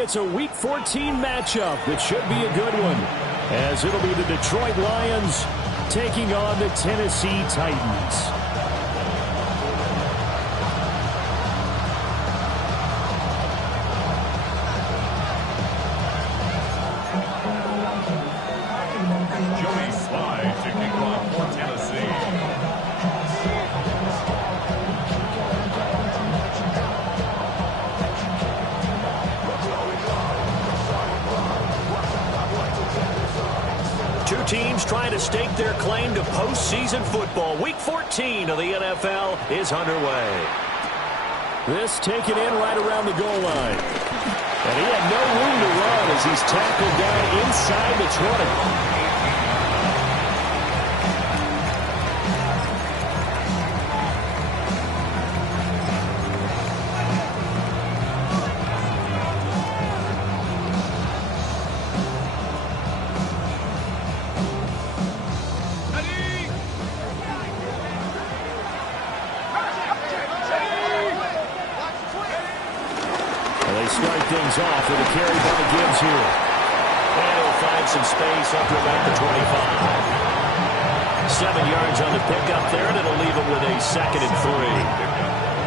It's a Week 14 matchup that should be a good one, as it'll be the Detroit Lions taking on the Tennessee Titans. Joey Slye to kick off for Tennessee. Two teams trying to stake their claim to postseason football. Week 14 of the NFL is underway. This taken in right around the goal line. And he had no room to run as he's tackled down inside the 20. Start things off with a carry by Gibbs here. And he'll find some space up to about the 25. 7 yards on the pickup there, and it'll leave him with a 2nd and 3.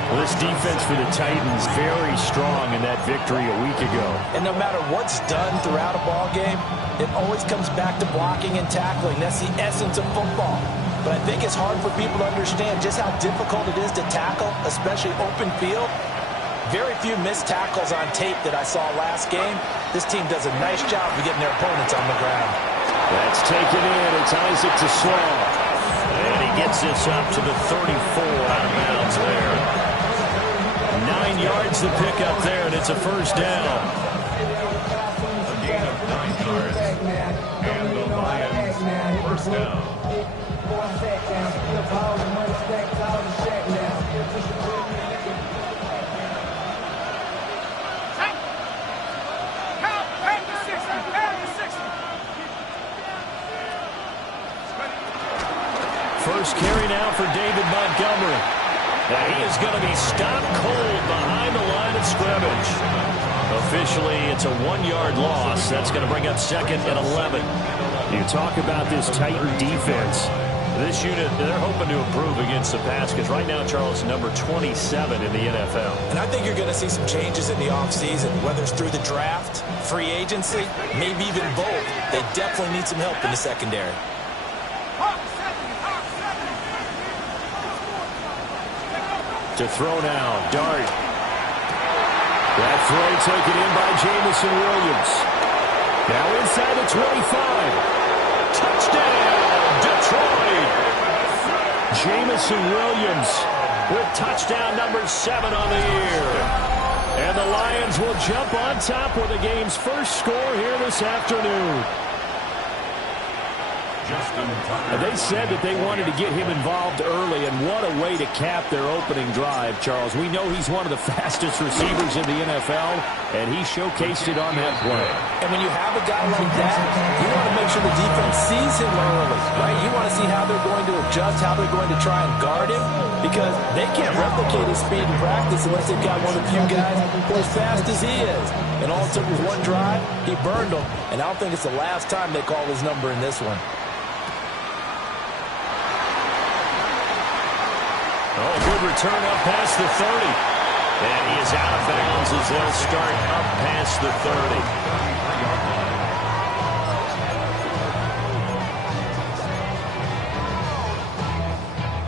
Well, this defense for the Titans very strong in that victory a week ago. And no matter what's done throughout a ball game, it always comes back to blocking and tackling. That's the essence of football. But I think it's hard for people to understand just how difficult it is to tackle, especially open field. Very few missed tackles on tape that I saw last game. This team does a nice job of getting their opponents on the ground. That's taken in. It's Isaac to Slaw. And he gets this up to the 34 out of bounds there. 9 yards to pick up there, and it's a first down. A gain of 9 yards. And the Lions first down. First carry now for David Montgomery. And he is going to be stopped cold behind the line of scrimmage. Officially, it's a 1-yard loss. That's going to bring up 2nd and 11. You talk about this Titan defense. This unit, they're hoping to improve against the pass because right now, Charles, number 27 in the NFL. And I think you're going to see some changes in the offseason, whether it's through the draft, free agency, maybe even both. They definitely need some help in the secondary. To throw now, Dart. That throw taken in by Jameson Williams. Now inside the 25. Touchdown, Detroit! Jameson Williams with touchdown number 7 on the year. And the Lions will jump on top with the game's first score here this afternoon. And they said that they wanted to get him involved early, and what a way to cap their opening drive, Charles. We know he's one of the fastest receivers in the NFL, and he showcased it on that play. And when you have a guy like that, you want to make sure the defense sees him early, right? You want to see how they're going to adjust, how they're going to try and guard him, because they can't replicate his speed in practice unless they've got one of the few guys who are as fast as he is. And all it took was one drive, he burned them, and I don't think it's the last time they call his number in this one. Oh, good return up past the 30. And he is out of bounds as they'll start up past the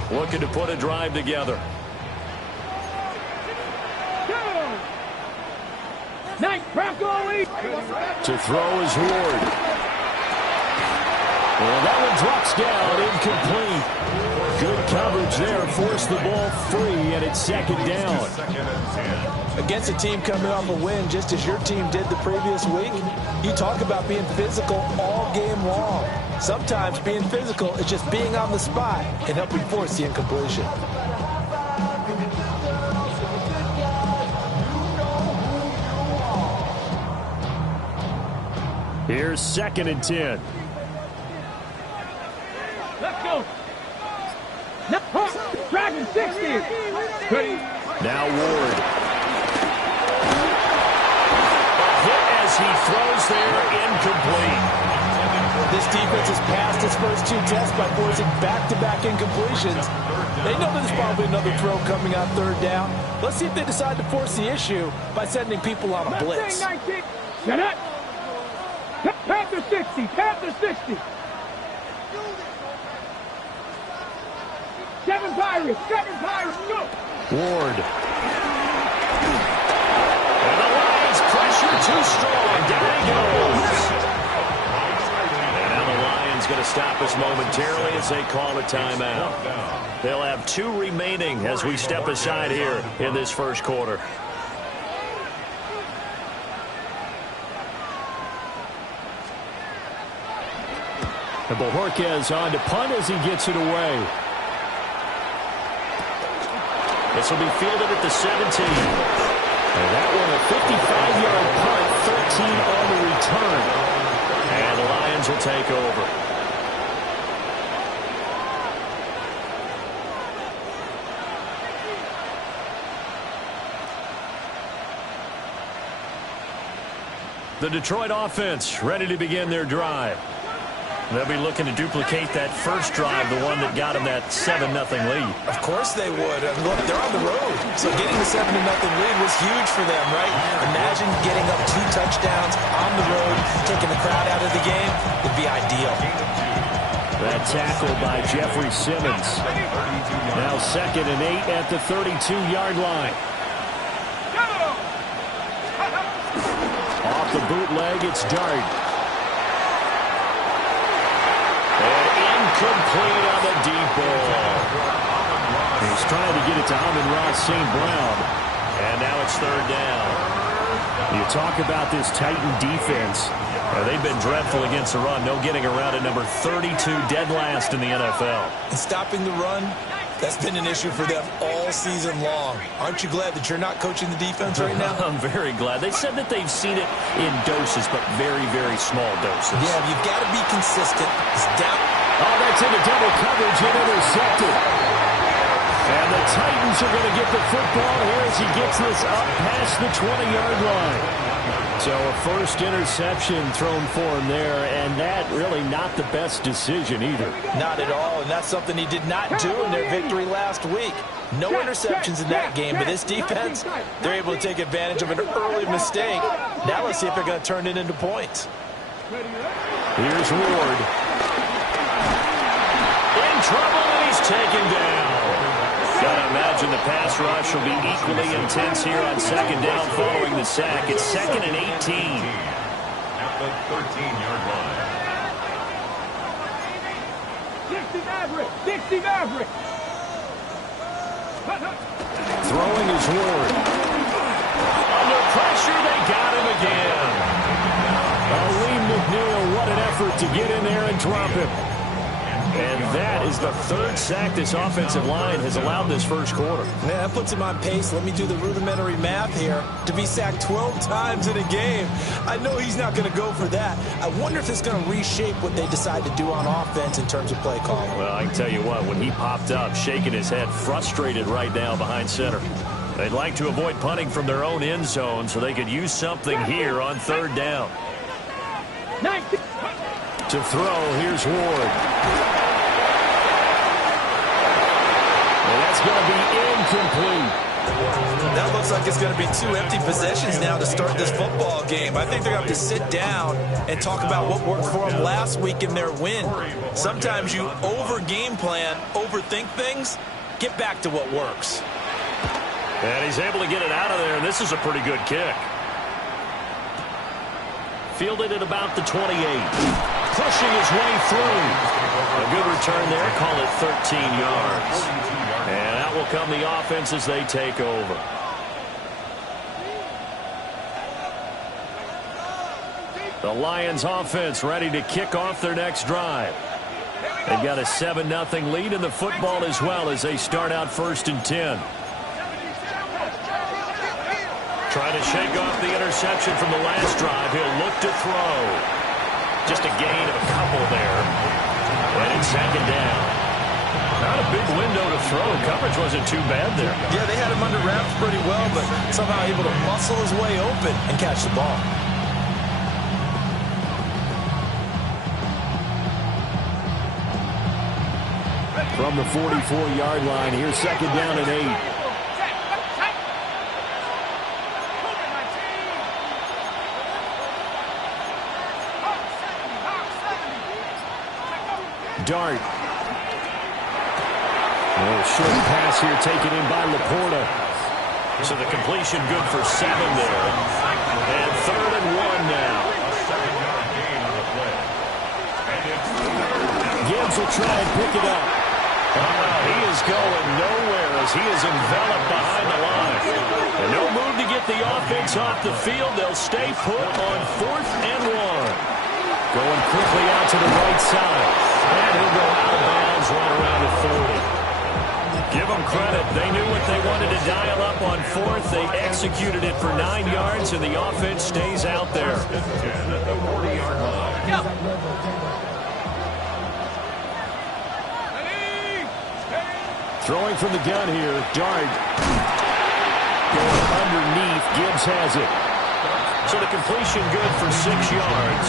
30. Looking to put a drive together. To throw is Ward. Well, that one drops down, incomplete. Good coverage there, forced the ball free, and it's 2nd down. Against a team coming off a win, just as your team did the previous week, you talk about being physical all game long. Sometimes being physical is just being on the spot and helping force the incompletion. Here's 2nd and 10. Let's go. Dragon 60. Ready. Now Ward. A hit as he throws there, incomplete. This defense has passed its first 2 tests by forcing back-to-back incompletions. They know there's probably another throw coming on third down. Let's see if they decide to force the issue by sending people on a blitz. Shut up. Panther 60. Panther 60. 7 Pirates. 7 Pirates. Go. Ward. And the Lions pressure too strong. Down he goes. And now the Lions going to stop us momentarily as they call a timeout. They'll have 2 remaining as we step aside here in this first quarter. And Bojorquez on to punt as he gets it away. This will be fielded at the 17. And that one a 55-yard punt, 13 on the return. And the Lions will take over. The Detroit offense ready to begin their drive. They'll be looking to duplicate that first drive, the one that got them that 7-0 lead. Of course they would. Look, they're on the road, so getting the 7-0 lead was huge for them, right? Imagine getting up 2 touchdowns on the road, taking the crowd out of the game. Would be ideal. That tackle by Jeffrey Simmons. Now 2nd and 8 at the 32-yard line. Off the bootleg, it's Dart. Complete on the deep ball. He's trying to get it to Amon-Ra St. Brown. And now it's 3rd down. You talk about this Titan defense. They've been dreadful against the run. No getting around at number 32, dead last in the NFL. And stopping the run, that's been an issue for them all season long. Aren't you glad that you're not coaching the defense right now? I'm very glad. They said that they've seen it in doses, but very, very small doses. Yeah, you've got to be consistent. It's down. Oh, that's into double coverage and intercepted. And the Titans are going to get the football here as he gets this up past the 20-yard line. So a first interception thrown for him there, and that really not the best decision either. Not at all, and that's something he did not do in their victory last week. No interceptions in that game, but this defense, they're able to take advantage of an early mistake. Now let's see if they're going to turn it into points. Here's Ward. In trouble, and he's taken down. Gotta imagine the pass rush will be equally intense here on 2nd down following the sack. It's 2nd and 18. At the 13-yard line. Dixie Maverick. Dixie Maverick. Throwing is Ward. Under pressure, they got him again. Aleem McNeil, what an effort to get in there and drop him. And that is the 3rd sack this offensive line has allowed this first quarter. Man, that puts him on pace. Let me do the rudimentary math here. To be sacked 12 times in a game, I know he's not going to go for that. I wonder if it's going to reshape what they decide to do on offense in terms of play calling. Well, I can tell you what, when he popped up, shaking his head, frustrated right now behind center. They'd like to avoid punting from their own end zone so they could use something here on 3rd down. To throw, here's Ward. That's going to be incomplete. That looks like it's going to be 2 empty possessions now to start this football game. I think they're going to have to sit down and talk about what worked for them last week in their win. Sometimes you over-game plan, overthink things, get back to what works. And he's able to get it out of there, and this is a pretty good kick. Fielded at about the 28. Pushing his way through. A good return there. Call it 13 yards. And out will come the offense as they take over. The Lions offense ready to kick off their next drive. They've got a 7-0 lead in the football as well as they start out 1st and 10. Trying to shake off the interception from the last drive. He'll look to throw. Just a gain of a couple there. And it's 2nd down. Not a big window to throw. Coverage wasn't too bad there. Yeah, they had him under wraps pretty well, but somehow able to muscle his way open and catch the ball. From the 44-yard line, here's second down and 8. Dart. Short pass here taken in by Laporta. So the completion good for 7 there. And 3rd and 1 now. Gibbs will try and pick it up. He is going nowhere as he is enveloped behind the line. And no move to get the offense off the field. They'll stay put on 4th and 1. Going quickly out to the right side. And he'll go out of bounds right around the 30. Give them credit. They knew what they wanted to dial up on 4th. They executed it for 9 yards, and the offense stays out there. Throwing from the gun here, Dart. Going underneath, Gibbs has it. So the completion good for 6 yards.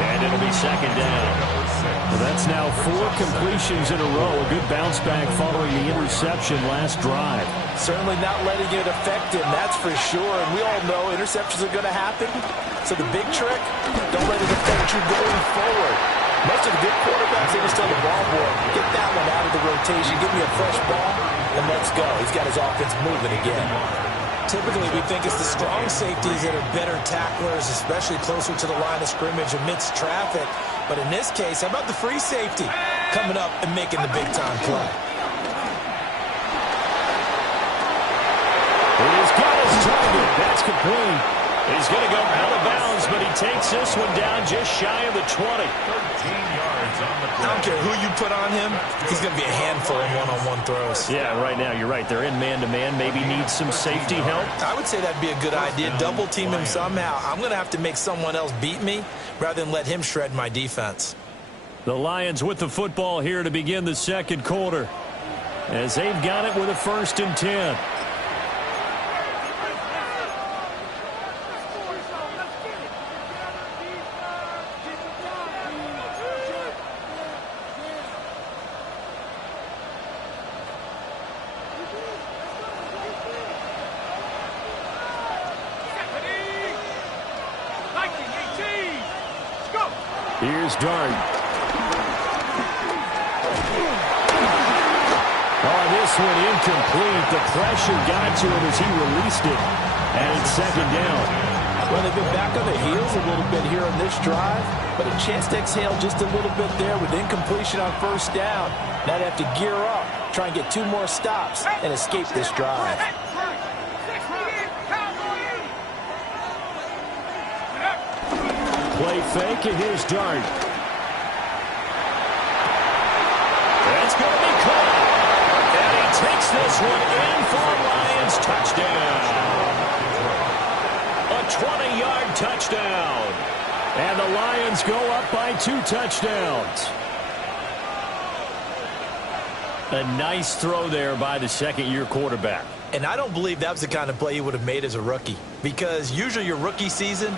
And it'll be second down. Well, that's now 4 completions in a row. A good bounce back following the interception last drive. Certainly not letting it affect him, that's for sure. And we all know interceptions are going to happen. So the big trick, don't let it affect you going forward. Most of the good quarterbacks, they just tell the ball boy, get that one out of the rotation, give me a fresh ball, and let's go. He's got his offense moving again. Typically, we think it's the strong safeties that are better tacklers, especially closer to the line of scrimmage amidst traffic. But in this case, how about the free safety coming up and making the big-time play? He's got his target. That's complete. He's going to go out of bounds, but he takes this one down just shy of the 20. 13 yards on the play. I don't care who you put on him, he's going to be a handful in one-on-one throws. Yeah, right now, you're right. They're in man-to-man. Maybe needs some safety help. I would say that'd be a good idea. Double team him somehow. I'm going to have to make someone else beat me rather than let him shred my defense. The Lions with the football here to begin the second quarter, as they've got it with a 1st and 10. Here's Dart. Oh, this one incomplete. The pressure got to him as he released it. And it's second down. Well, they've been back on the heels a little bit here on this drive, but a chance to exhale just a little bit there with incompletion on 1st down. Now they have to gear up, try and get 2 more stops, and escape this drive. Play fake, and here's Dart. That's going to be caught. And he takes this one in for a Lions touchdown. A 20-yard touchdown. And the Lions go up by 2 touchdowns. A nice throw there by the second-year quarterback. And I don't believe that was the kind of play he would have made as a rookie, because usually your rookie season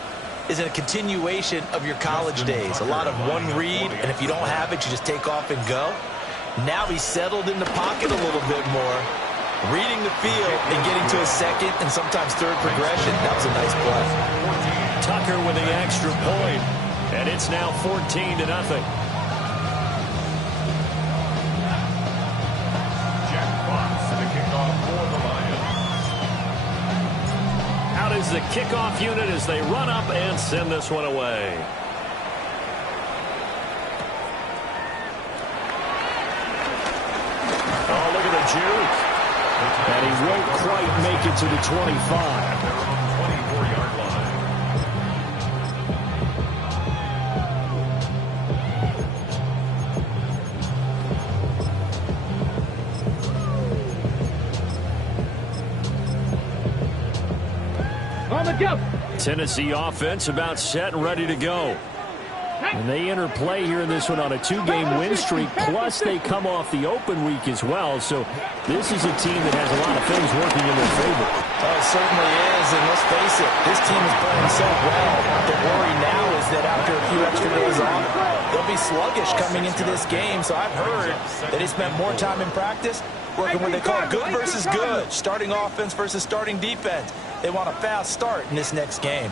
is a continuation of your college days. A lot of one read, and if you don't have it, you just take off and go. Now he's settled in the pocket a little bit more, reading the field and getting to a second and sometimes third progression. That was a nice play. Tucker with the extra point, and it's now 14-0. Jack Fox, the kickoff for the Lions. Out is the kickoff unit as they run up and send this one away. Oh, look at the juke. And he won't quite make it to the 25. 24-yard line. On the jump. Tennessee offense about set and ready to go. And they enter play here in this one on a 2-game win streak, plus they come off the open week as well. So this is a team that has a lot of things working in their favor. Oh, it certainly is, and let's face it, this team is playing so well. The worry now is that after a few extra days off, they'll be sluggish coming into this game, so I've heard that he spent more time in practice working what they call good versus good, starting offense versus starting defense. They want a fast start in this next game.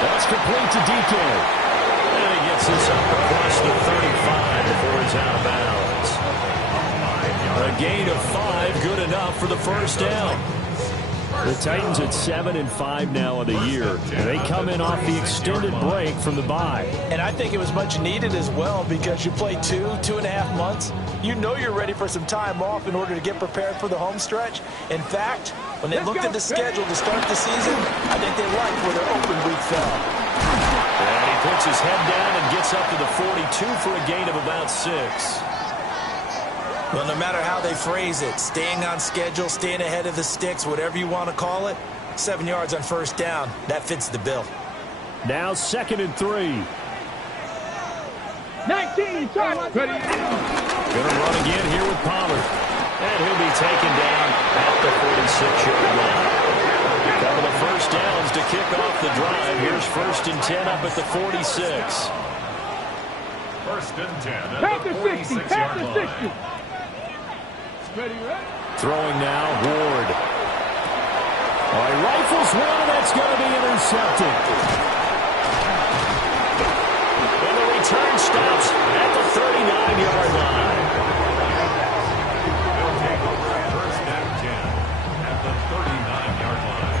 That's complete to DK. And he gets this up across the 35 before it's out of bounds. A gain of 5, good enough for the first down. The Titans at 7-5 now of the year. They come in off the extended break from the bye. And I think it was much needed as well because you play 2.5 months. You know you're ready for some time off in order to get prepared for the home stretch. In fact, when they looked at the schedule to start the season, I think they liked where their open week fell. And he puts his head down and gets up to the 42 for a gain of about 6. Well, no matter how they phrase it, staying on schedule, staying ahead of the sticks, whatever you want to call it, 7 yards on first down, that fits the bill. Now 2nd and 3. 19, time. Going to run again here with Pollard. And he'll be taken down at the 46-yard line. Couple of first downs to kick off the drive. Here's 1st and 10 up at the 46. 1st and 10 at Past the the 60, 46-yard past the line. 60. Ready, ready? Throwing now, Ward. All right, rifles one, and that's going to be intercepted. And the return stops at the 39-yard line. They'll take over 1st and 10 at the 39-yard line.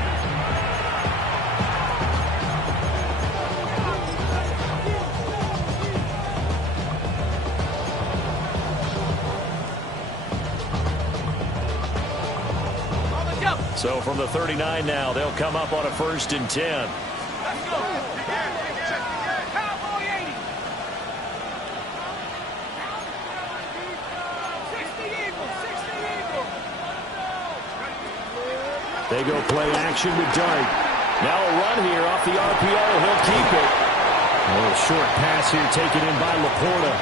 So from the 39 now, they'll come up on a 1st and 10. Let's go. Cowboy 80. 60 Eagles, 60 Eagles. They go play action with Dart. Now a run here off the RPO. He'll keep it. A little short pass here taken in by Laporta.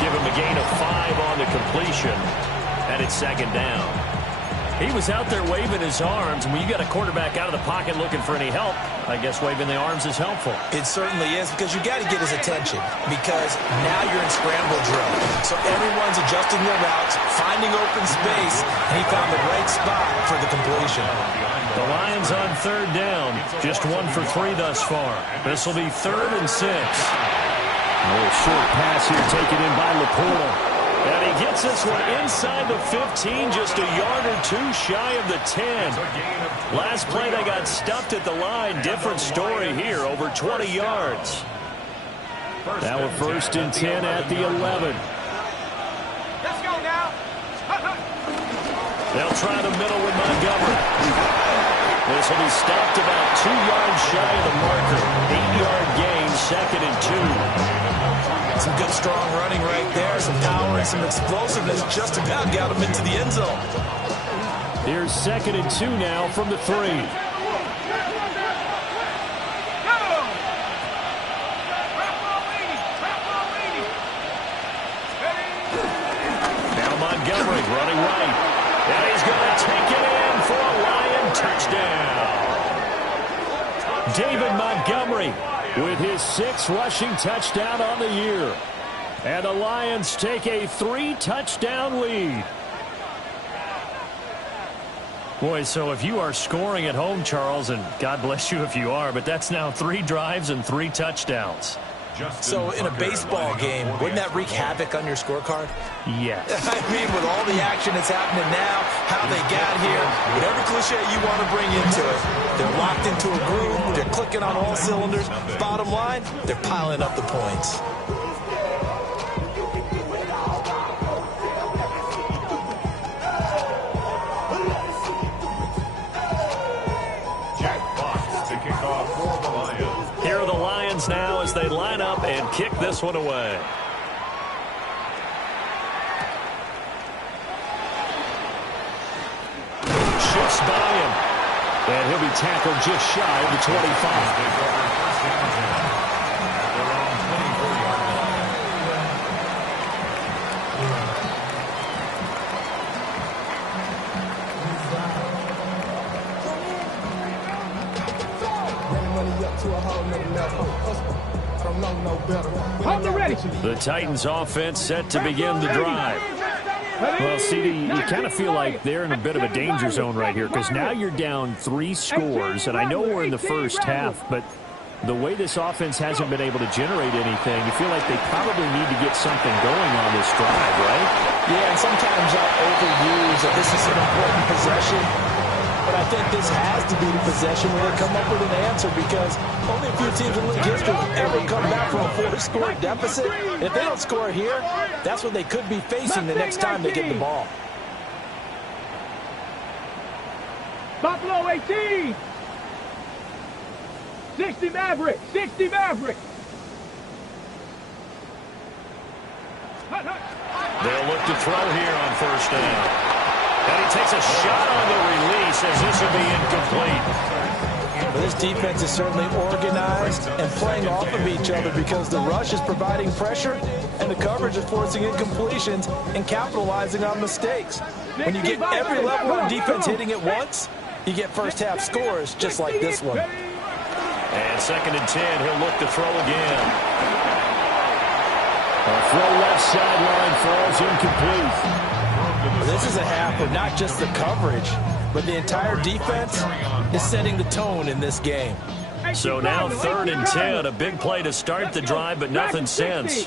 Give him a gain of 5 on the completion. And it's 2nd down. He was out there waving his arms, and when you got a quarterback out of the pocket looking for any help, I guess waving the arms is helpful. It certainly is because you got to get his attention because now you're in scramble drill. So everyone's adjusting their routes, finding open space, and he found the right spot for the completion. The Lions on 3rd down, just 1 for 3 thus far. This will be 3rd and 6. A little short pass here taken in by Laporta. And he gets this one inside the 15, just a yard or 2 shy of the 10. Last play they got stuffed at the line. Different story here, over 20 yards. Now a 1st and 10 at the 11. Let's go now. They'll try the middle with Montgomery. This will be stopped about 2 yards shy of the marker. 8-yard gain, 2nd and 2. Some good strong running right there, some power and some explosiveness just about got him into the end zone. Here's 2nd and 2 now from the 3. Now Montgomery running right. And he's going to take it in for a Lion touchdown. David Montgomery with his 6th rushing touchdown on the year. And the Lions take a 3-touchdown lead. Boy, so if you are scoring at home, Charles, and God bless you if you are, but that's now 3 drives and 3 touchdowns. So in a baseball game, wouldn't that wreak havoc on your scorecard? Yes. I mean, with all the action that's happening now, how they got here, whatever cliche you want to bring into it, they're locked into a groove, they're clicking on all cylinders. Bottom line, they're piling up the points. Here are the Lions now as they line up and kick this one away. Shifts by him. And he'll be tackled just shy of the 25. Hold the ready. The Titans offense set to begin the drive. Well, CD, you kind of feel like they're in a bit of a danger zone right here because now you're down 3 scores, and I know we're in the first half, but the way this offense hasn't been able to generate anything, you feel like they probably need to get something going on this drive, right? Yeah, and sometimes I overuse that this is an important possession, but I think this has to be the possession where they come up with an answer because only a few teams in league history have ever come back from a 4-score deficit. If they don't score here, that's what they could be facing the next time they get the ball. Buffalo 18. 60 Maverick. 60 Maverick. They'll look to throw here on first down. And he takes a shot on the release as this will be incomplete. Well, this defense is certainly organized and playing off of each other because the rush is providing pressure and the coverage is forcing incompletions and capitalizing on mistakes. When you get every level of defense hitting at once, you get first-half scores just like this one. And 2nd and 10, he'll look to throw again. A throw left sideline falls incomplete. This is a half where not just the coverage, but the entire defense is setting the tone in this game. So now 3rd and 10, a big play to start the drive, but nothing since.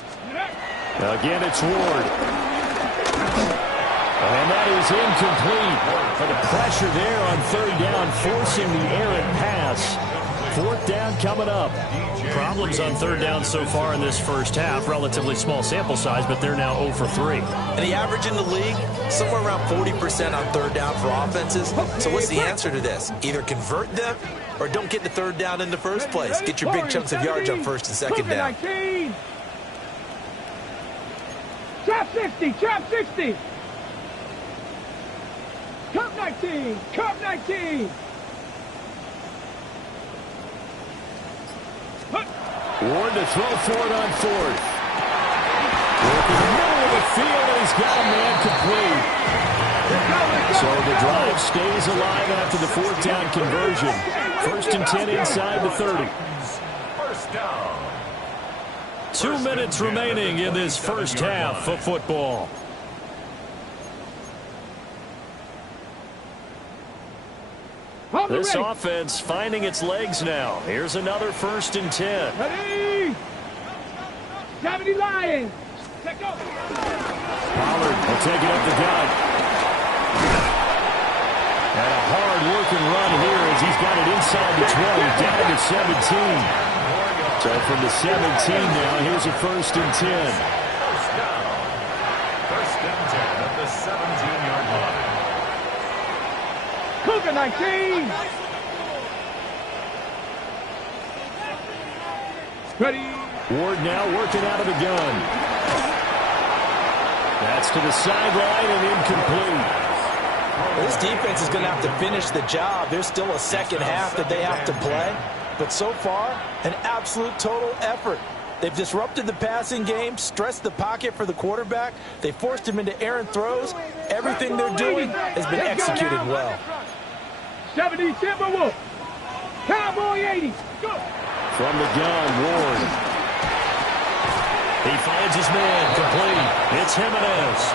Again, it's Ward. And that is incomplete. But the pressure there on 3rd down, forcing the errant pass. 4th down coming up. Problems on 3rd down so far in this first half. Relatively small sample size, but they're now 0 for 3. And the average in the league, somewhere around 40% on 3rd down for offenses. So what's the answer to this? Either convert them or don't get the 3rd down in the first place. Get your big chunks of yards on 1st and 2nd down. Trap 60. Trap 60. Cup 19. Cup 19. Ward to throw for it on 4th. Working the middle of the field, and he's got a man complete. So the drive stays alive after the 4th down conversion. 1st and 10 inside the 30. First down. 2 minutes remaining in this first half of football. This offense finding its legs now. Here's another 1st and 10. Ready? 70 Lions. Let go. Pollard will take it up the gut. And a hard-working run here as he's got it inside the 20, down to 17. So from the 17 now, here's a 1st and 10. First down. 1st and 10 at the 17-yard line. Cougar 19. Ready? Ward now working out of the gun. That's to the sideline and incomplete. This defense is going to have to finish the job. There's still a second half that they have to play. But so far, an absolute total effort. They've disrupted the passing game, stressed the pocket for the quarterback. They forced him into errant throws. Everything they're doing has been executed well. 70 Timberwolf. Cowboy 80. Go. From the gun, Ward. He finds his man complete. It's Jimenez.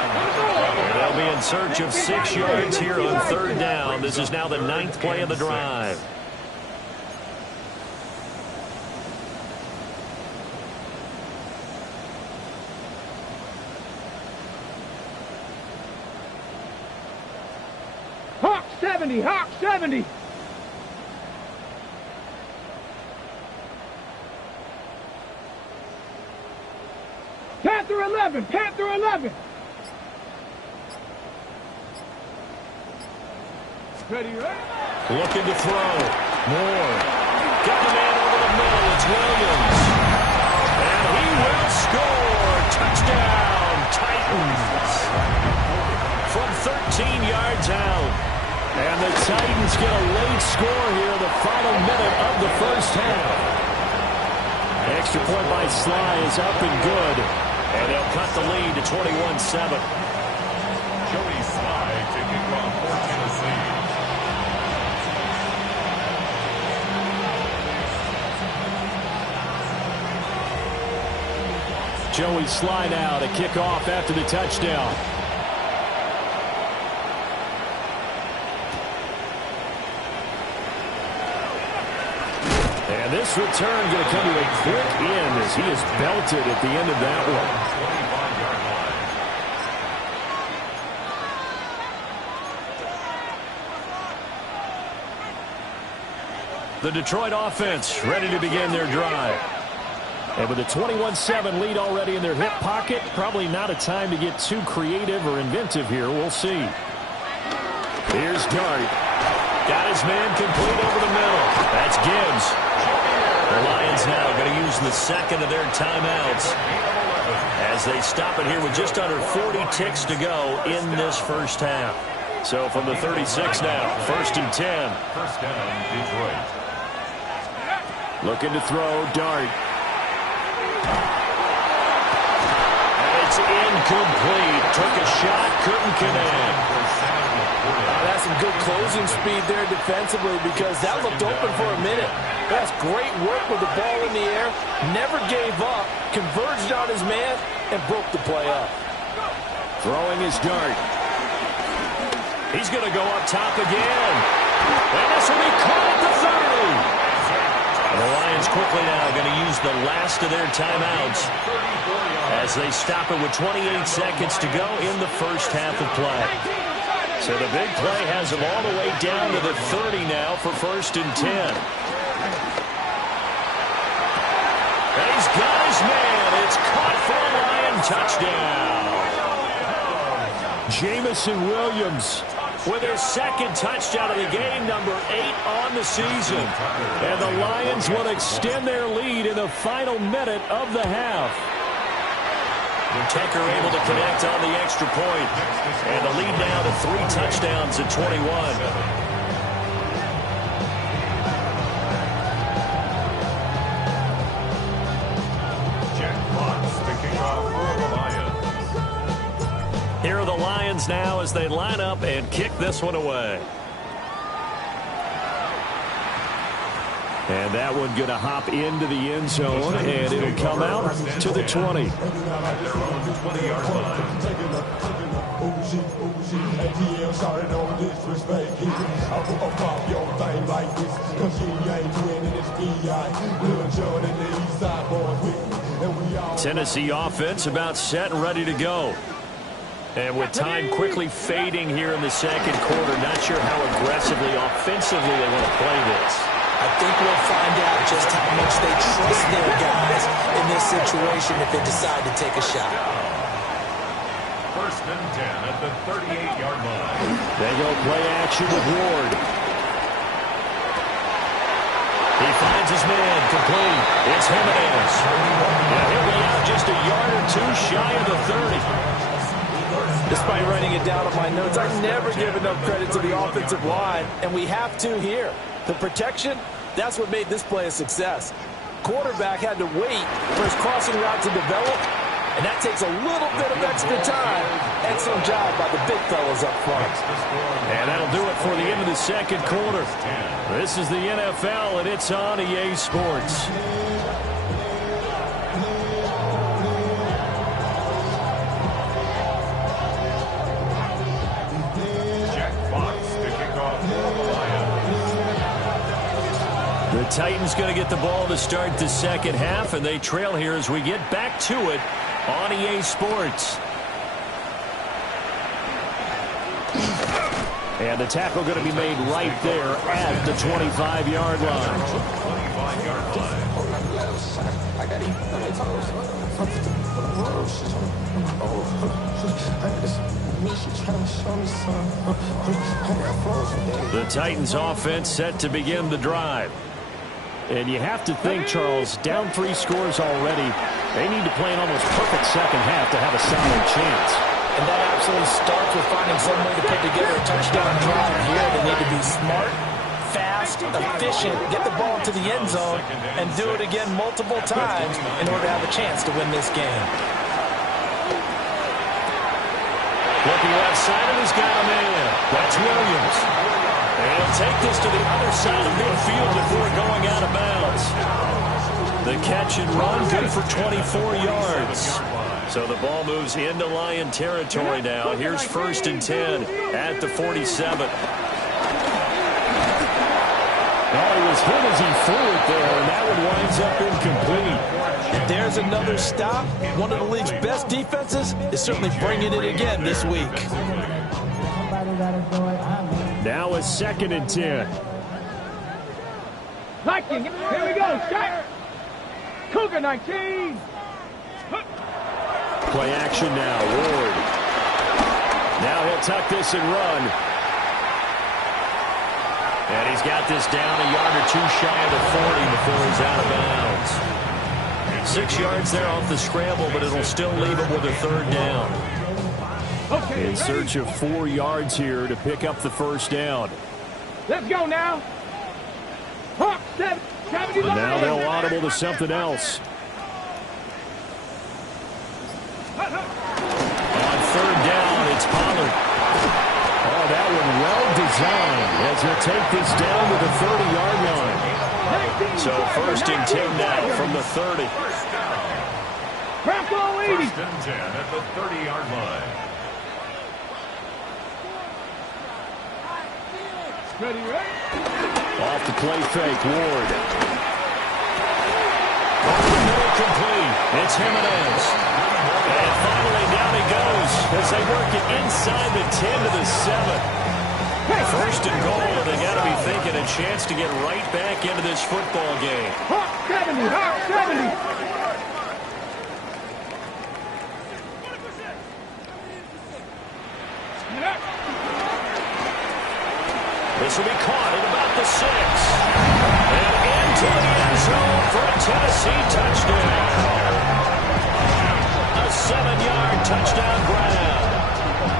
They'll be in search of 6 yards here on 3rd down. This is now the 9th play of the drive. Hawk 70. Hawk 70. Panther 11. Panther 11. Ready, ready? Looking to throw. Moore. Got the man over the middle. It's Williams. And he will score. Touchdown, Titans. From 13 yards out. And the Titans get a late score here in the final minute of the first half. Extra point by Sly is up and good. And they'll cut the lead to 21-7. Joey Sly taking off for Tennessee. Joey Slye now to kick off after the touchdown. And this return going to come to a quick end as he is belted at the end of that one. The Detroit offense ready to begin their drive. And with a 21-7 lead already in their hip pocket, probably not a time to get too creative or inventive here. We'll see. Here's Dart. Got his man complete over the middle. That's Gibbs. The Lions now going to use the second of their timeouts as they stop it here with just under 40 ticks to go in this first half. So from the 36 now, 1st and 10. First down, Detroit. Looking to throw, Dart. And it's incomplete. Took a shot, couldn't connect. That's some good closing speed there defensively because that looked open for a minute. That's great work with the ball in the air. Never gave up, converged on his man, and broke the play up. Throwing his Dart. He's going to go up top again. And this will be caught at the 30. The Lions quickly now going to use the last of their timeouts as they stop it with 28 seconds to go in the first half of play. So the big play has them all the way down to the 30 now for 1st and 10. And he's got his man. It's caught for a Lion touchdown. Jamison Williams with their second touchdown of the game, number 8 on the season. And the Lions will extend their lead in the final minute of the half. Tecker able to connect on the extra point. And the lead now to 3 touchdowns at 21. Here are the Lions now as they line up and kick this one away. And that one going to hop into the end zone, and it'll come out to the 20. Tennessee offense about set and ready to go. And with time quickly fading here in the second quarter, not sure how aggressively, offensively they want to play this. I think we'll find out just how much they trust their guys in this situation if they decide to take a shot. 1st and 10 at the 38-yard line. They go play action with Ward. He finds his man complete. It's Jimenez. And he'll be out just a yard or two shy of the 30. Despite writing it down on my notes, I never give enough credit to the offensive line, and we have to here. The protection, that's what made this play a success. Quarterback had to wait for his crossing route to develop, and that takes a little bit of extra time. Excellent job by the big fellas up front. And that'll do it for the end of the second quarter. This is the NFL, and it's on EA Sports. The Titans going to get the ball to start the second half, and they trail here as we get back to it on EA Sports. And the tackle going to be made right there at the 25-yard line. The Titans offense set to begin the drive. And you have to think, Charles, down 3 scores already, they need to play an almost perfect second half to have a solid chance. And that absolutely starts with finding some way to put together a touchdown drive here. They need to be smart, fast, efficient, get the ball to the end zone, and do it again multiple times in order to have a chance to win this game. Looking left side, and he's got a man. That's Williams. And he'll take this to the other side of midfield before going out of bounds. The catch and run, good for 24 yards. So the ball moves into Lion territory now. Here's 1st and 10 at the 47. Oh, he was hit as he threw it there, and that one winds up incomplete. If there's another stop, one of the league's best defenses is certainly bringing it again this week. Now a 2nd and 10. Viking, here we go, start. Cougar 19. Play action now, Ward. Now he'll tuck this and run. And he's got this down a yard or two shy of the 40 before he's out of bounds. 6 yards there off the scramble, but it'll still leave him with a 3rd down. Okay, In search of 4 yards here to pick up the 1st down. let's go now. Hawk 70 And now they'll audible to something else. On 3rd down, it's Pollard. Oh, that one well designed as he'll take this down to the 30-yard line. So 1st and 10 now from the 30. Crack all 80. 1st and 10 at the 30-yard line. Ready, ready? Off the play fake, Ward. Over the middle, complete. It's Jimenez. And finally down he goes as they work it inside the 10 to the 7. 1st and goal, and they got to be thinking a chance to get right back into this football game. Hawk 70, Hawk 70. This will be caught at about the 6. And into the end zone for a Tennessee touchdown. A 7-yard touchdown grab.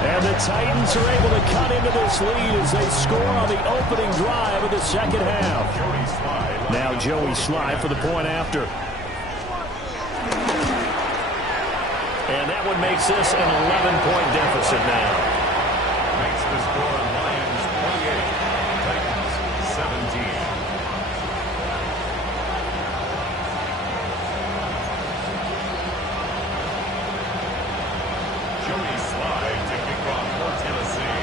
And the Titans are able to cut into this lead as they score on the opening drive of the 2nd half. Now Joey Slye for the point after. And that one makes this an 11-point deficit now. Makes the score Lions 28, Titans 17. Joey Slye to kick off for Tennessee.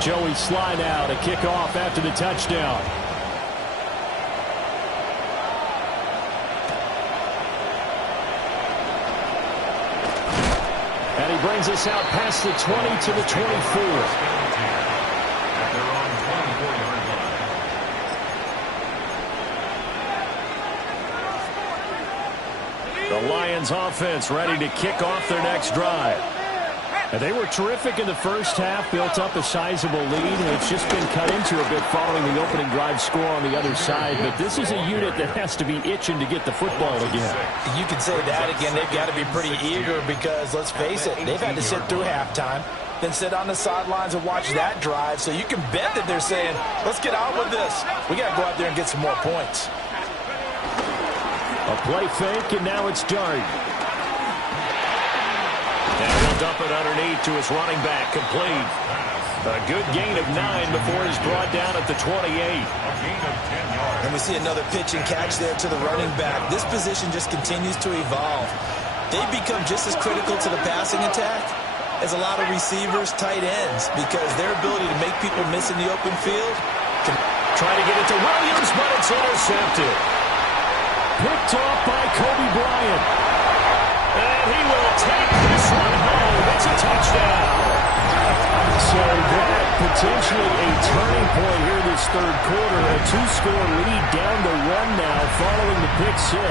Joey Slye now to kick off after the touchdown. And he brings us out past the 20 to the 24. At their own 24-yard line. The Lions offense ready to kick off their next drive. And they were terrific in the first half, built up a sizable lead, and it's just been cut into a bit following the opening drive score on the other side. But this is a unit that has to be itching to get the football again. You can say that again. They've got to be pretty eager because, let's face it, they've had to sit through halftime, then sit on the sidelines and watch that drive. So you can bet that they're saying, let's get out with this. We got to go out there and get some more points. A play fake, and now it's Dart. And he'll dump it underneath to his running back, complete. A good gain of 9 before he's brought down at the 28. A gain of 10 yards. And we see another pitch and catch there to the running back. This position just continues to evolve. They've become just as critical to the passing attack as a lot of receivers, tight ends, because their ability to make people miss in the open field. Trying to get it to Williams, but it's intercepted. Picked off by Kobe Bryant. And he will take this one home. It's a touchdown. So that potentially a turning point here this third quarter. A 2-score lead down to 1 now following the pick 6.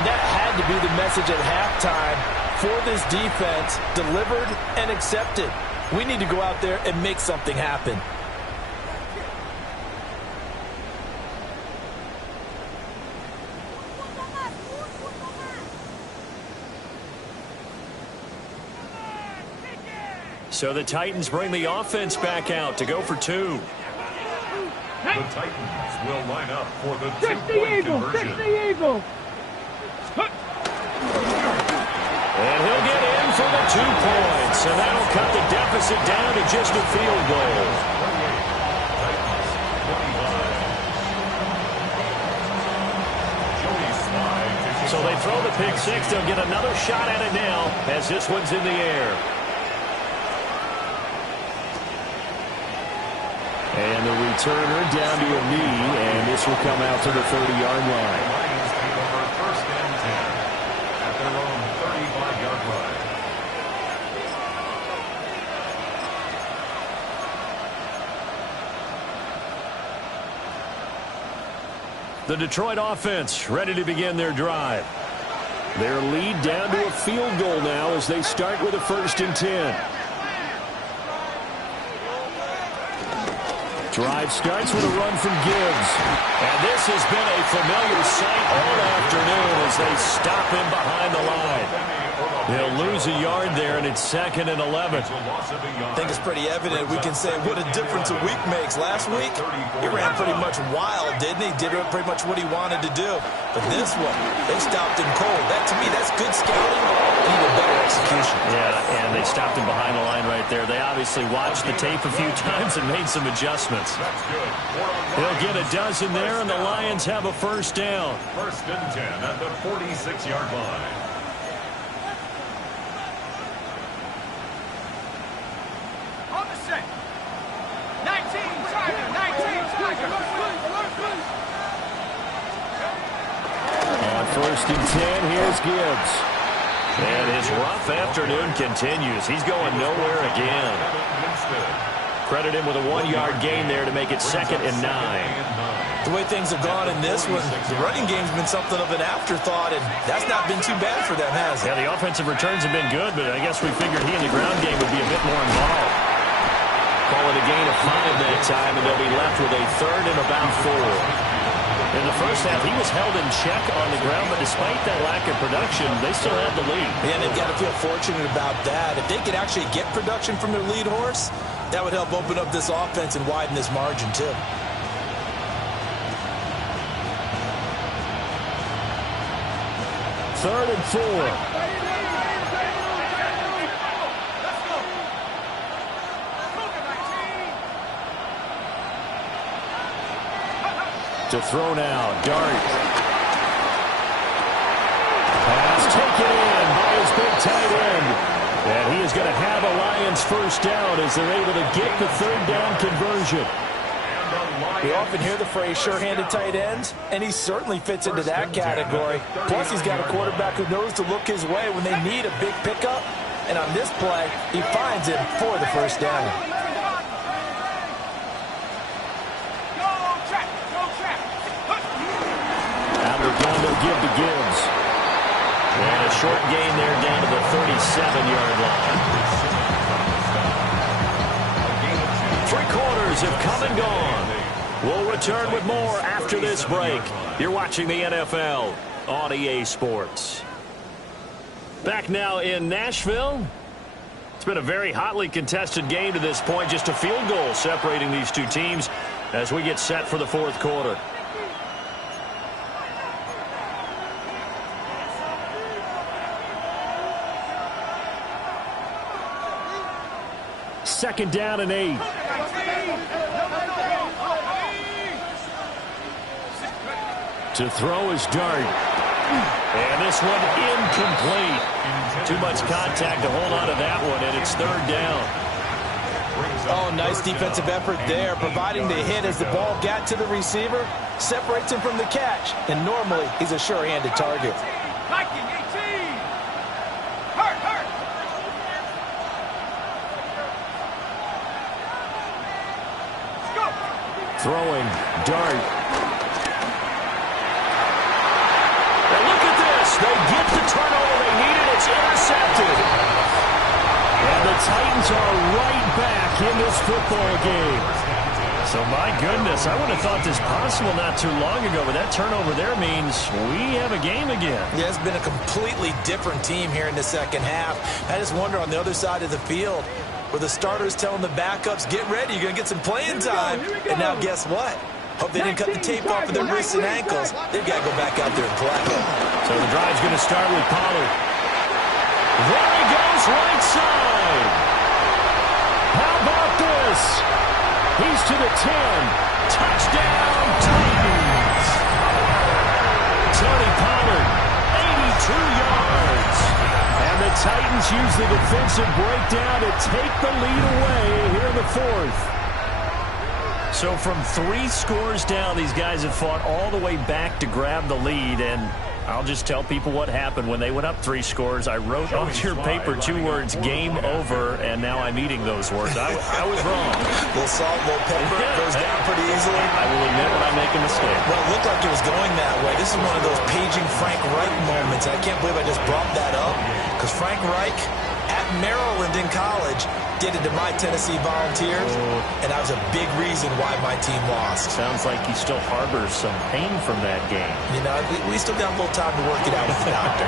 And that had to be the message at halftime for this defense, delivered and accepted. We need to go out there and make something happen. So the Titans bring the offense back out to go for 2. The Titans will line up for the 60 2-point Eagle, conversion. 60 Eagle. And he'll get in for the 2 points. And that'll cut the deficit down to just a field goal. 28, Titans 25. Joey So they throw the pick six. They'll get another shot at it now as this one's in the air. And the returner down to a knee, and this will come out to the 30-yard line. Lions take over first and 10 at their own 35-yard line. The Detroit offense ready to begin their drive. Their lead down to a field goal now as they start with a 1st and 10. Drive starts with a run from Gibbs. And this has been a familiar sight all afternoon as they stop him behind the line. They'll lose a yard there, and it's 2nd and 11. I think it's pretty evident. We can say what a difference a week makes. Last week, he ran pretty much wild, didn't he? Did pretty much what he wanted to do. But this one, they stopped him cold. That, to me, that's good scouting and even better execution. Yeah, and they stopped him behind the line right there. They obviously watched the tape a few times and made some adjustments. They'll get a dozen there, and the Lions have a 1st down. 1st and 10 at the 46-yard line. On the set. 19 Tiger, 19 Tiger. On 1st and 10, here's Gibbs. And his rough afternoon continues. He's going nowhere again. Credit him with a 1-yard gain there to make it 2nd and 9. The way things have gone in this one, the running game's been something of an afterthought, and that's not been too bad for them, has it? Yeah, the offensive returns have been good, but I guess we figured he in the ground game would be a bit more involved. Call it a gain of 5 that time, and they'll be left with a 3rd and about 4. In the first half, he was held in check on the ground, but despite that lack of production, they still had the lead. And they've got to feel fortunate about that. If they could actually get production from their lead horse, that would help open up this offense and widen this margin, too. Third and 4. To throw now, Dart. Pass taken in by his big tight end. And he is going to have a Lions 1st down as they're able to get the 3rd down conversion. We often hear the phrase sure-handed tight ends, and he certainly fits into that category. Plus, he's got a quarterback who knows to look his way when they need a big pickup. And on this play, he finds him for the 1st down. They'll give to Gibbs. And a short gain there down to the 37-yard line. 3 quarters have come and gone. We'll return with more after this break. You're watching the NFL on EA Sports. Back now in Nashville. It's been a very hotly contested game to this point. Just a field goal separating these two teams as we get set for the 4th quarter. Second down and 8. To throw is Dart. And this one incomplete. Too much contact to hold on to that one, and it's 3rd down. Oh, nice defensive effort there, providing the hit as the ball got to the receiver, separates him from the catch, and normally he's a sure-handed target. Viking 18. Hurt, hurt. Throwing, Dart. And look at this. They get the turnover they needed. It's intercepted. And the Titans are right back in this football game. So, my goodness, I would have thought this possible not too long ago, but that turnover there means we have a game again. Yeah, it's been a completely different team here in the second half. I just wonder on the other side of the field, where the starters telling the backups, get ready, you're going to get some playing time. And now guess what? Hope they didn't cut the tape off of their wrists and ankles. They've got to go back out there and play. So the drive's going to start with Pollard. There he goes, right side. How about this? He's to the 10. Touchdown, Titans. Tony Pollard, 8 Lions use the defensive breakdown to take the lead away here in the fourth. So from 3 scores down, these guys have fought all the way back to grab the lead, and I'll just tell people what happened when they went up 3 scores. I wrote onto your paper 2 words, game over, and now I'm eating those words. I was wrong. A little salt, a little pepper, goes down pretty easily. I will admit when I make a mistake. Well, it looked like it was going that way. This is one of those paging Frank Reich moments. I can't believe I just brought that up, because Frank Reich at Maryland in college did it to my Tennessee Volunteers, and that was a big reason why my team lost. Sounds like he still harbors some pain from that game. You know, we still got a little time to work it out with the doctor.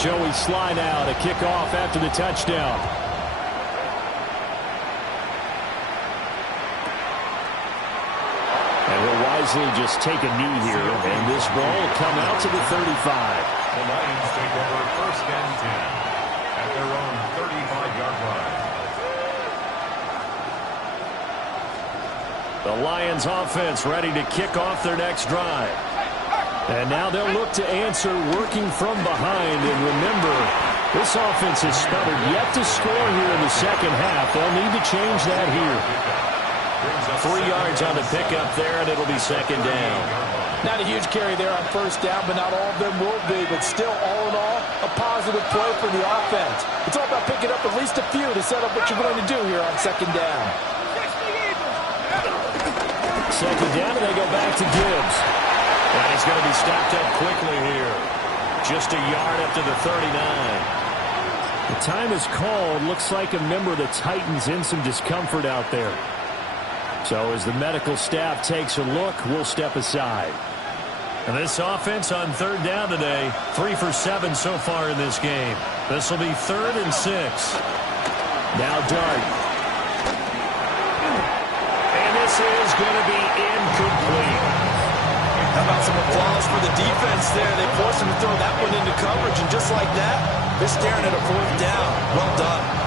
Joey Slye now to kick off after the touchdown. And he'll wisely just take a knee here, and this ball will come out to the 35. The Lions take over 1st and 10 at their own 35-yard line. The Lions offense ready to kick off their next drive. And now they'll look to answer working from behind. And remember, this offense has stuttered yet to score here in the second half. They'll need to change that here. 3 yards on the pickup there, and it'll be 2nd down. Not a huge carry there on 1st down, but not all of them will be. But still, all in all, a positive play for the offense. It's all about picking up at least a few to set up what you're going to do here on 2nd down. 2nd down, and they go back to Gibbs. And he's going to be stopped up quickly here. Just a yard up to the 39. The time is called. Looks like a member of the Titans in some discomfort out there. So as the medical staff takes a look, we'll step aside. And this offense on 3rd down today, 3 for 7 so far in this game. This will be 3rd and 6. Now Dart. And this is going to be incomplete. How about some applause for the defense there? They forced him to throw that one into coverage, and just like that, they're staring at a 4th down. Well done.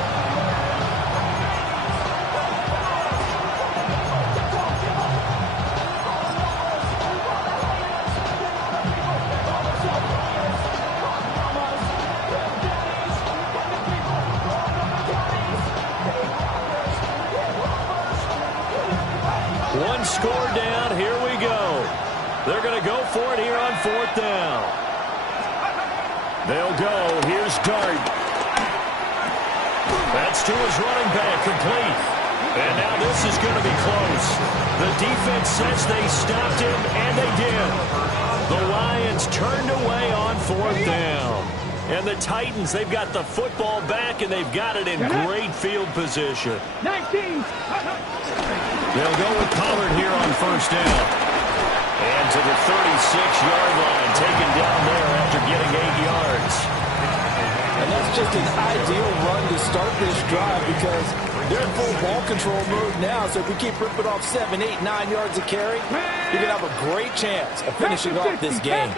One score down. Here we go. They're going to go for it here on 4th down. They'll go. Here's Dart. That's to his running back, complete. And now this is going to be close. The defense says they stopped him, and they did. The Lions turned away on 4th down. And the Titans, they've got the football back, and they've got it in great field position. 19. They'll go with Pollard here on 1st down. And to the 36-yard line, taken down there after getting 8 yards. And that's just an ideal run to start this drive because they're in full ball control mode now. So if we keep ripping off 7, 8, 9 yards of carry, you're going to have a great chance of finishing off this game.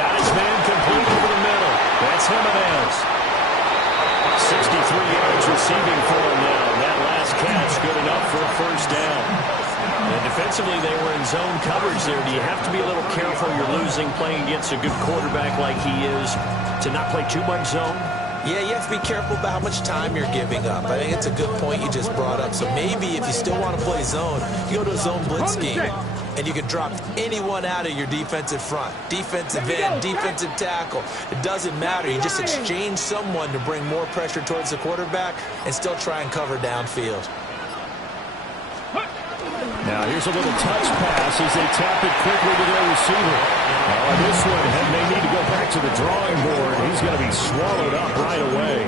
Got his man complete over the middle. That's Jimenez. 63 yards receiving for him now. That last catch good enough for a 1st down. And defensively, they were in zone coverage there. Do you have to be a little careful? You're losing playing against a good quarterback like he is to not play too much zone? Yeah, you have to be careful about how much time you're giving up. I think it's a good point you just brought up. So maybe if you still want to play zone, you go to a zone blitz scheme. And you can drop anyone out of your defensive front. Defensive end, defensive tackle. It doesn't matter. You just exchange someone to bring more pressure towards the quarterback and still try and cover downfield. Now here's a little touch pass as they tap it quickly to their receiver. On this one, and they need to go back to the drawing board. He's going to be swallowed up right away.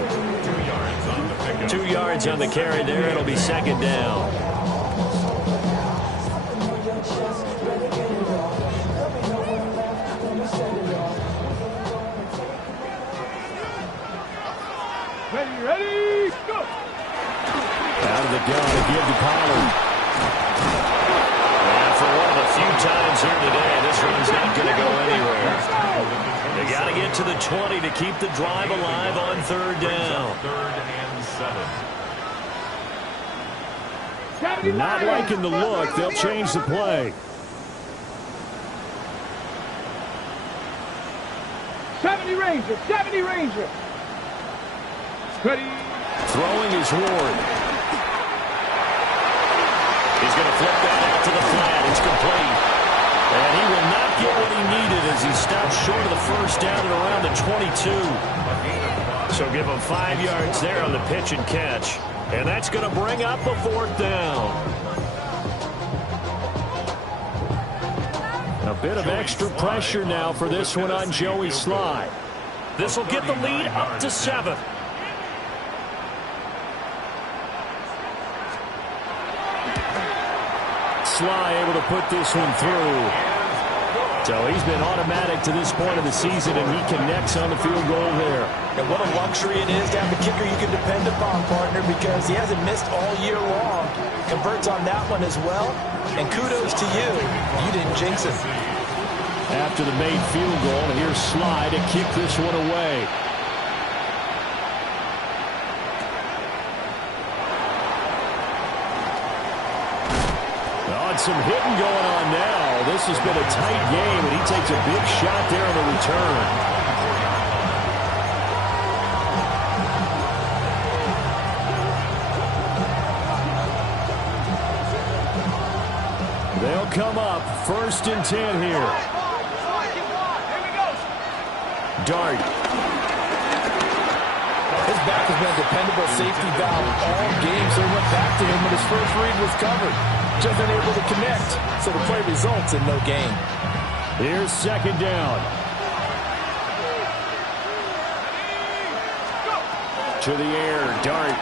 2 yards on the carry there. It'll be 2nd down. Ready, go! Out of the gun to give to Pollard. And for one of the few times here today, this run's not going to go anywhere. They got to get to the 20 to keep the drive alive on 3rd down. 3rd and 7. Not liking the look. They'll change the play. 70 Ranger, 70 Ranger. Ready. Throwing is Ward. He's going to flip that out to the flat. It's complete. And he will not get what he needed as he stops short of the first down at around the 22. So give him 5 yards there on the pitch and catch. And that's going to bring up a 4th down. A bit of extra pressure now for this one on Joey Slye. This will get the lead up to 7. Slye able to put this one through. So he's been automatic to this point of the season, and he connects on the field goal there. And what a luxury it is to have a kicker you can depend upon, partner, because he hasn't missed all year long. Converts on that one as well. And kudos to you. You didn't jinx him. After the made field goal, here's Slye to kick this one away. Some hitting going on now. This has been a tight game, and he takes a big shot there on the return. They'll come up 1st and 10 here. Dart. His back has been a dependable safety valve all game, so he went back to him when his first read was covered. Just unable to connect, so the play results in no gain. Here's 2nd down. To the air, Dart.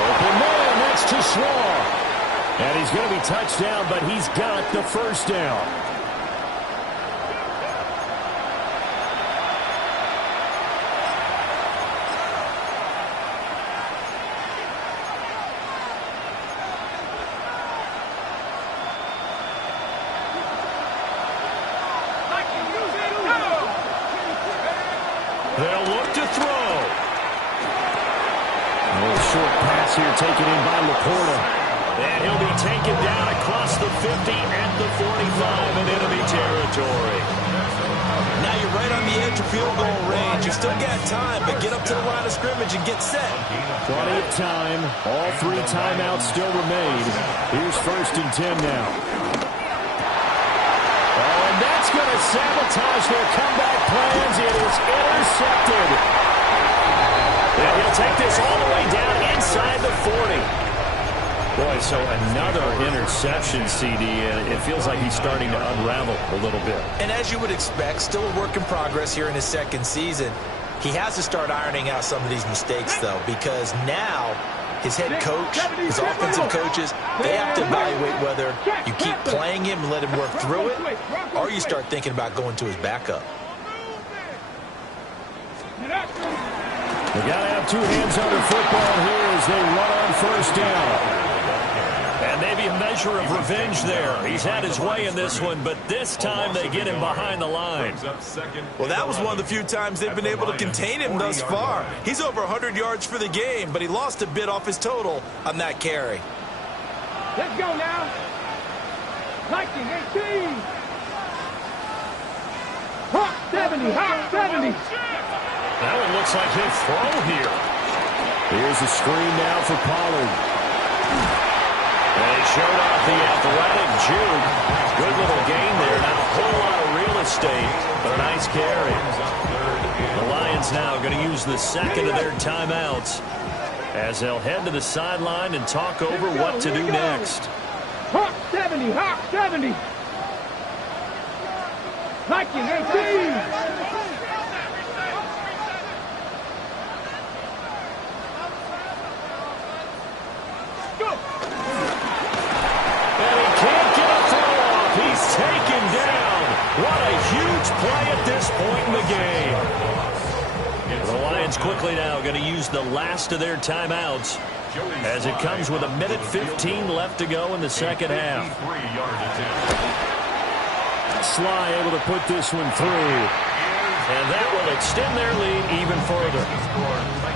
Open man, that's to Slaw. And he's going to be touched down, but he's got the 1st down. They'll look to throw. A little short pass here taken in by Laporta. And he'll be taken down across the 50 at the 45 in enemy territory. Now you're right on the edge of field goal range. You still got time, but get up to the line of scrimmage and get set. Plenty of time. All 3 timeouts still remain. Here's 1st and 10 now. Oh, and that's going to sabotage their comeback plans. It is intercepted. And he'll take this all the way down inside the 40. Boy, so another interception, CD, and it feels like he's starting to unravel a little bit. And as you would expect, still a work in progress here in his 2nd season. He has to start ironing out some of these mistakes, though, because now his head coach, his offensive coaches, they have to evaluate whether you keep playing him and let him work through it, or you start thinking about going to his backup. They got to have 2 hands on the football here as they run on 1st down. And maybe a measure of revenge there. He's had his way in this one, but this time they get him behind the line. Well, that was one of the few times they've been able to contain him thus far. He's over 100 yards for the game, but he lost a bit off his total on that carry. Let's go now. 19, 18. Hawk 70, Hawk 70. That one looks like he'll throw here. Here's a screen now for Pollard. And he showed off the athletic juke. Good little gain there. Not a whole lot of real estate, but a nice carry. The Lions now going to use the 2nd of their timeouts as they'll head to the sideline and talk over what to do next. Hawk 70, Hawk 70. 19, 18. Taken down. What a huge play at this point in the game. The Lions quickly now going to use the last of their timeouts as it comes with 1:15 left to go in the 2nd half. Slye able to put this one through. And that will extend their lead even further.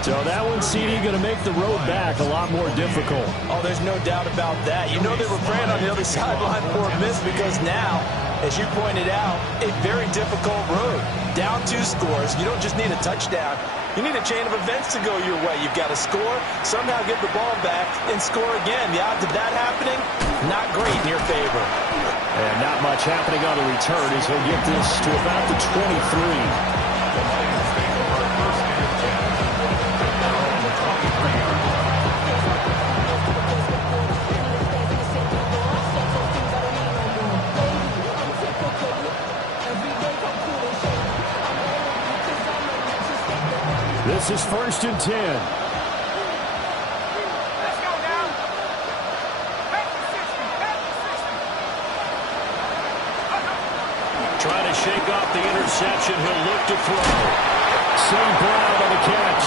So that one, CD, going to make the road back a lot more difficult. Oh, there's no doubt about that. You know they were praying on the other sideline for a miss because now, as you pointed out, a very difficult road. Down 2 scores. You don't just need a touchdown. You need a chain of events to go your way. You've got to score, somehow get the ball back, and score again. The odds of that happening, not great in your favor. And not much happening on the return as he'll get this to about the 23. This is 1st and 10. Let's go now. Back to 60. Back to 60. Trying to shake off the interception. He'll look to throw. St. Brown on the catch.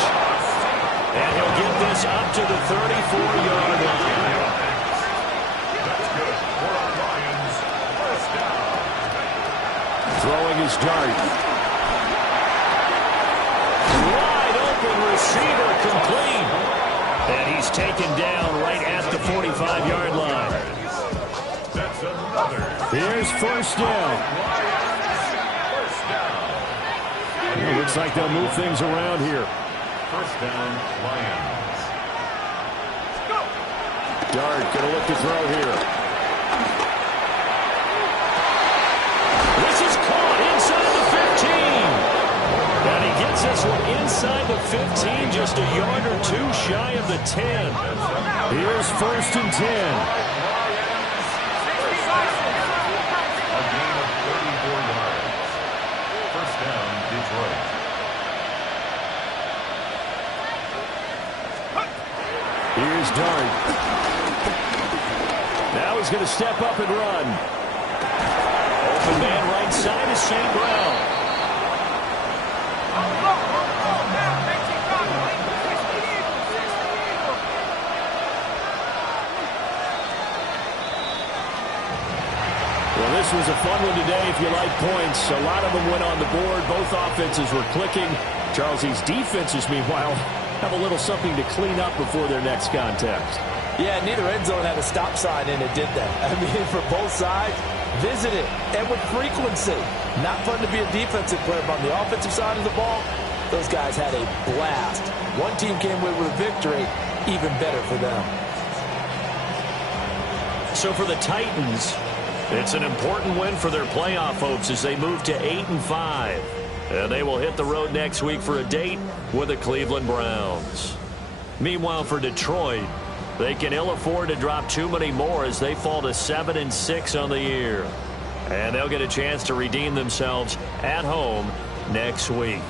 And he'll get this up to the 34-yard line. That's good for our Lions. First down. Throwing his dart. Wide open receiver complete. And he's taken down right at the 45-yard line. That's another. Here's 1st down. First down. It looks like they'll move things around here. First down, Lions. Dart going to look to throw here. This is caught inside the 15. And he gets this one inside the 15, just a yard or 2 shy of the 10. Here's 1st and 10. A gain of 34 yards. First down, Detroit. Here's Dart. Now he's going to step up and run. Open man right side is St. Brown. Well, this was a fun one today if you like points. A lot of them went on the board. Both offenses were clicking. Charles, these defenses, meanwhile, have a little something to clean up before their next contest. Yeah, neither end zone had a stop sign in it, did they? I mean, for both sides, visit it, and with frequency. Not fun to be a defensive player, but on the offensive side of the ball, those guys had a blast. One team came away with a victory, even better for them. So for the Titans, it's an important win for their playoff hopes as they move to 8-5. And they will hit the road next week for a date with the Cleveland Browns. Meanwhile, for Detroit, they can ill afford to drop too many more as they fall to 7-6 on the year. And they'll get a chance to redeem themselves at home next week.